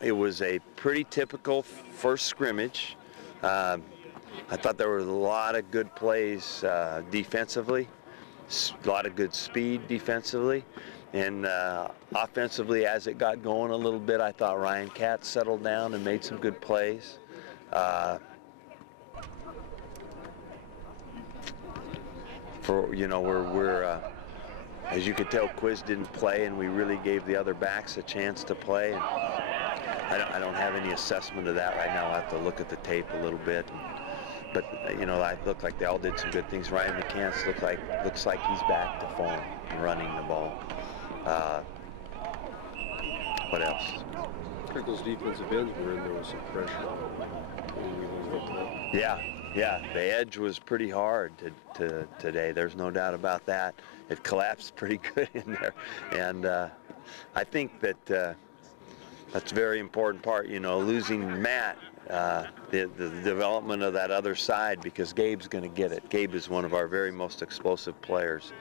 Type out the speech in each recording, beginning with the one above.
It was a pretty typical first scrimmage. I thought there were a lot of good plays defensively, a lot of good speed defensively, and offensively as it got going a little bit, I thought Ryan Katz settled down and made some good plays. We're as you could tell, Quiz didn't play, and we really gave the other backs a chance to play. And I don't have any assessment of that right now. I'll have to look at the tape a little bit. But I look like they all did some good things. Ryan McCants looks like he's back to form and running the ball. What else? I think those defensive ends were in there with some pressure. Yeah, the edge was pretty hard today. There's no doubt about that. It collapsed pretty good in there, and I think that that's a very important part. Losing Matt, the development of that other side, because Gabe's going to get it. Gabe is one of our very most explosive players,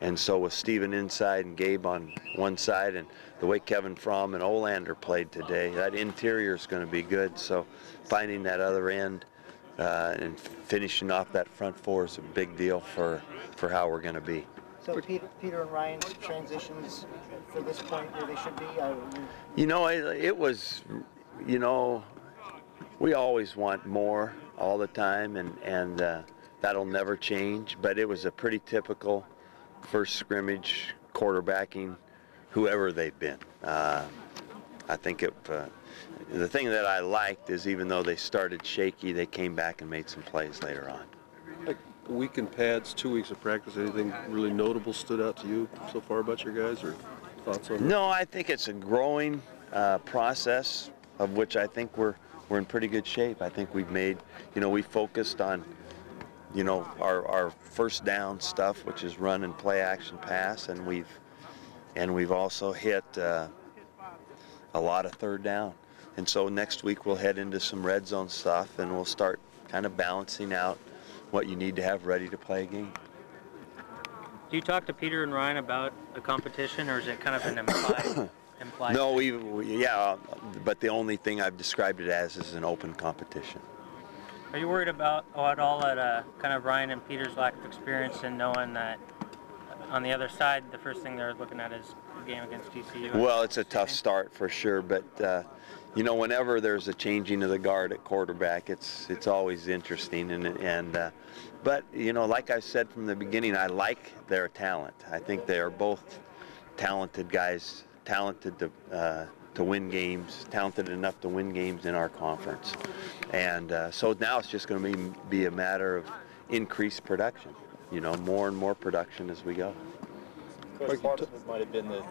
and so with Steven inside and Gabe on one side, and the way Kevin Fromm and Olander played today, that interior is going to be good. So finding that other end and finishing off that front four is a big deal for how we're going to be. So Peter and Ryan's transitions for this point where they should be? It was, we always want more all the time, and that'll never change, but it was a pretty typical first scrimmage quarterbacking, whoever they've been. I think the thing that I liked is even though they started shaky, they came back and made some plays later on. Like a week in pads, 2 weeks of practice, anything really notable stood out to you so far about your guys, or thoughts on that? No, I think it's a growing process of which I think we're in pretty good shape. I think we've made, we focused on, our first down stuff, which is run and play action pass, and we've also hit a lot of third down. And so next week we'll head into some red zone stuff, and we'll start kind of balancing out what you need to have ready to play a game. Do you talk to Peter and Ryan about the competition, or is it kind of an implied? No, yeah, but the only thing I've described it as is an open competition. Are you worried about at all at kind of Ryan and Peter's lack of experience and knowing that on the other side, the first thing they're looking at is the game against TCU? Well, it's a tough start for sure, but whenever there's a changing of the guard at quarterback, it's always interesting, but like I said from the beginning, I like their talent. I think they are both talented guys, talented to win games, talented enough to win games in our conference, and so now it's just going to be a matter of increased production. More and more production as we go. Coach, part of it might have been the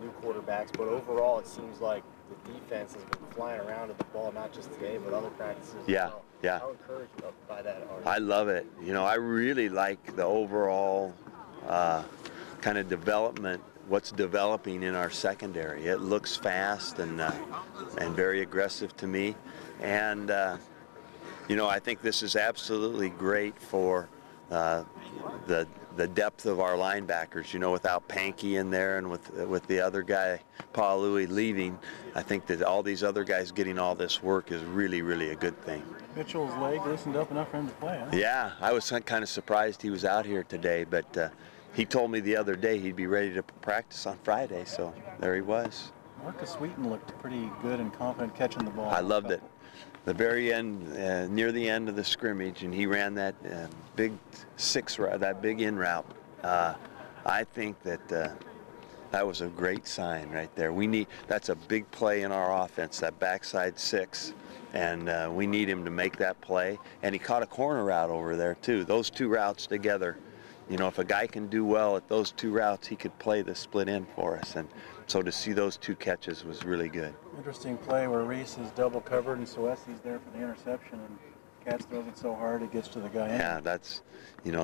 new quarterbacks, but overall it seems like the defense has been flying around at the ball, not just today, but other practices as well. Yeah. How encouraged by that are you? I love it. I really like the overall kind of development, what's developing in our secondary. It looks fast and very aggressive to me. And, I think this is absolutely great for the depth of our linebackers, without Pankey in there and with the other guy, Paul Louis, leaving. I think that all these other guys getting all this work is really, really a good thing. Mitchell's leg loosened up enough for him to play, huh? Yeah, I was kind of surprised he was out here today, but he told me the other day he'd be ready to practice on Friday, so there he was. Marcus Wheaton looked pretty good and confident catching the ball. I loved it. The very end, near the end of the scrimmage, and he ran that big that big in route. I think that that was a great sign right there. That's a big play in our offense, that backside six, and we need him to make that play. And he caught a corner route over there too. Those two routes together, if a guy can do well at those two routes, he could play the split end for us. And so to see those two catches was really good. Interesting play where Reese is double covered and Soesi's there for the interception, and Katz throws it so hard it gets to the guy. Yeah, that's,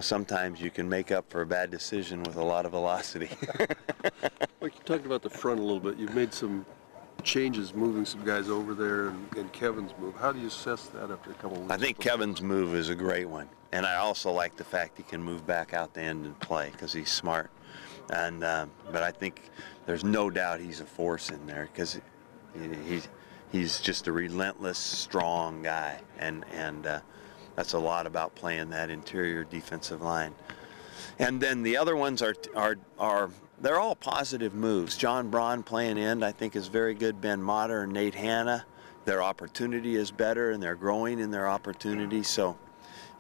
sometimes you can make up for a bad decision with a lot of velocity. Like you talked about the front a little bit. You've made some changes, moving some guys over there, and Kevin's move. How do you assess that after a couple of weeks? I think Kevin's move is a great one, and I also like the fact he can move back out the end and play because he's smart. And but I think there's no doubt he's a force in there because He's just a relentless, strong guy, and that's a lot about playing that interior defensive line. And then the other ones are they're all positive moves. John Braun playing end, I think, is very good. Ben Motter and Nate Hanna, their opportunity is better, and they're growing in their opportunity. So,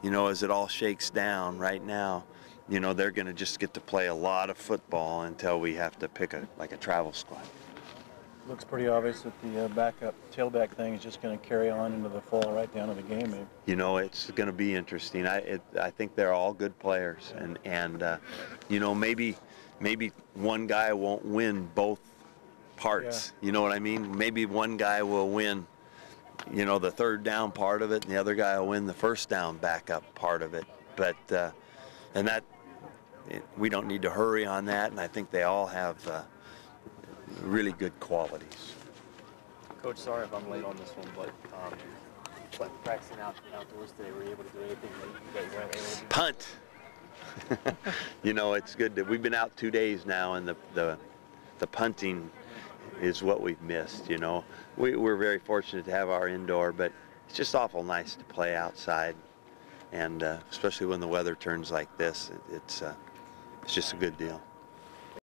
you know, as it all shakes down right now, you know, they're going to just get to play a lot of football until we have to pick a travel squad. Looks pretty obvious that the backup tailback thing is just going to carry on into the fall, right down to the game, maybe. You know, it's going to be interesting. I think they're all good players, and you know, maybe one guy won't win both parts. Yeah. You know what I mean? Maybe one guy will win, you know, the third down part of it, and the other guy will win the first down backup part of it. But and that we don't need to hurry on that, and I think they all have really good qualities. Coach, sorry if I'm late on this one, but practicing outdoors today, were you able to do anything that you weren't able to do? Punt. You know, it's good that we've been out 2 days now, and the punting is what we've missed. You know, we're very fortunate to have our indoor, but it's just awful nice to play outside, and especially when the weather turns like this, it's just a good deal.